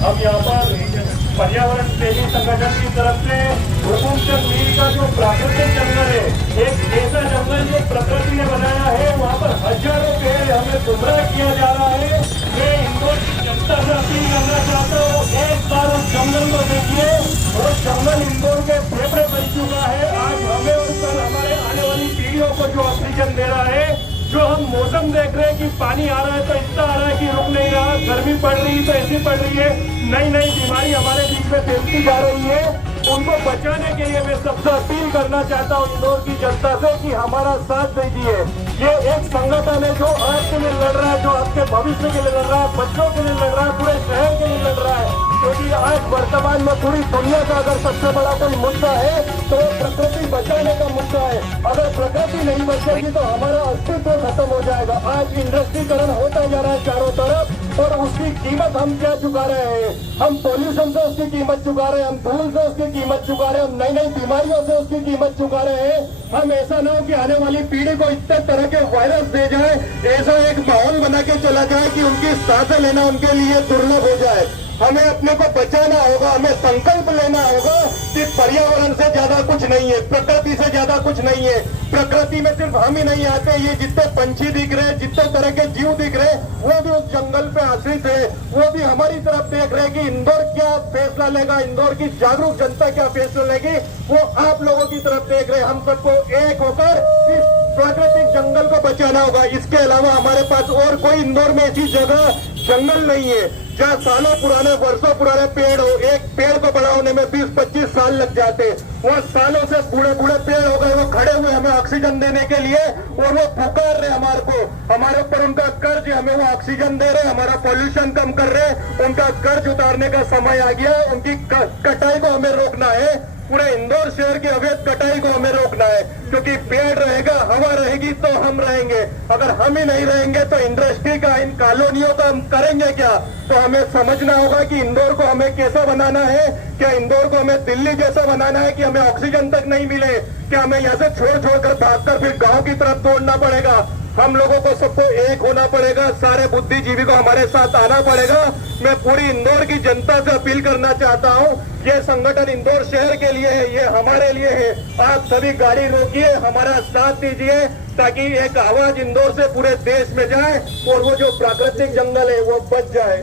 हम यहाँ पर पर्यावरण प्रेमी संगठन की तरफ से हुकुमचंद मीर का जो प्राकृतिक जंगल है, एक ऐसा जंगल जो प्रकृति ने बनाया है, वहाँ पर हजारों पेड़ हमें गुमराह किया जा रहा है। मैं इंदौर की जनता से अपील करना चाहता हूँ, एक बार उस जंगल को देखिए। वो जंगल इंदौर के फेफड़े बन चुका है। आज हमें और कल हमारे आने वाली पीढ़ियों को जो ऑक्सीजन दे रहा है, जो हम मौसम देख रहे हैं कि पानी आ रहा है तो इतना आ रहा है कि रुक नहीं रहा, गर्मी पड़ रही है तो ऐसी पड़ रही है, नई नई बीमारी हमारे बीच में फैलती जा रही है। उनको बचाने के लिए मैं सबसे अपील करना चाहता हूँ इंदौर की जनता से कि हमारा साथ दीजिए। ये एक संगठन है जो आपके लिए लड़ रहा है, जो आपके भविष्य के लिए लड़ रहा है, बच्चों के लिए लड़ रहा है, पूरे शहर के लिए लड़ रहा है। क्योंकि आज वर्तमान में पूरी दुनिया का अगर सबसे बड़ा कोई मुद्दा है तो प्रकृति बचाने का मुद्दा है। अगर प्रकृति नहीं बचेगी तो हमारा अस्तित्व खत्म हो जाएगा। आज इंडस्ट्रीकरण होता जा रहा है चारों तरफ और उसकी कीमत हम क्या चुका रहे हैं? हम पोल्यूशन से उसकी कीमत चुका रहे हैं, हम धूल से उसकी कीमत चुका रहे हैं, हम नई नई बीमारियों से उसकी कीमत चुका रहे हैं। हम ऐसा ना हो कि आने वाली पीढ़ी को इतने तरह के वायरस दे जाए, ऐसा एक माहौल बना के चला जाए कि उनकी सांसें लेना उनके लिए दुर्लभ हो जाए। हमें अपने को बचाना होगा, हमें संकल्प लेना होगा कि पर्यावरण से ज्यादा कुछ नहीं है, प्रकृति से ज्यादा कुछ नहीं है। प्रकृति में सिर्फ हम ही नहीं आते, ये जितने पंछी दिख रहे हैं, जितने तरह के जीव दिख रहे हैं, वो भी उस जंगल पे आश्रित है। वो भी हमारी तरफ देख रहे हैं कि इंदौर क्या फैसला लेगा, इंदौर की जागरूक जनता क्या फैसला लेगी, वो आप लोगों की तरफ देख रहे हैं। हम सबको एक होकर इस प्राकृतिक जंगल को बचाना होगा। इसके अलावा हमारे पास और कोई इंदौर में ऐसी जगह जंगल नहीं है जहाँ सालों पुराने, वर्षों पुराने पेड़ हो। एक पेड़ को बड़ा होने में 20-25 साल लग जाते। वो सालों से बूढ़े बूढ़े पेड़ हो गए, वो खड़े हुए हमें ऑक्सीजन देने के लिए, और वो पुकार रहे हमारे को, हमारे ऊपर उनका कर्ज, हमें वो ऑक्सीजन दे रहे, हमारा पॉल्यूशन कम कर रहे। उनका कर्ज उतारने का समय आ गया, उनकी कटाई को हमें रोकना है। पूरे इंदौर शहर की अवैध कटाई को हमें रोकना है, क्योंकि पेड़ रहेगा, हवा रहेगी तो हम रहेंगे। अगर हम ही नहीं रहेंगे तो इंडस्ट्री का, इन कॉलोनियों का हम करेंगे क्या? तो हमें समझना होगा कि इंदौर को हमें कैसा बनाना है। क्या इंदौर को हमें दिल्ली जैसा बनाना है कि हमें ऑक्सीजन तक नहीं मिले? क्या हमें यहाँ से छोड़ छोड़कर भागकर फिर गांव की तरफ दौड़ना पड़ेगा? हम लोगों को सबको एक होना पड़ेगा, सारे बुद्धिजीवी को हमारे साथ आना पड़ेगा। मैं पूरी इंदौर की जनता से अपील करना चाहता हूँ, ये संगठन इंदौर शहर के लिए है, ये हमारे लिए है। आप सभी गाड़ी रोकिए, हमारा साथ दीजिए, ताकि एक आवाज इंदौर से पूरे देश में जाए और वो जो प्राकृतिक जंगल है वो बच जाए।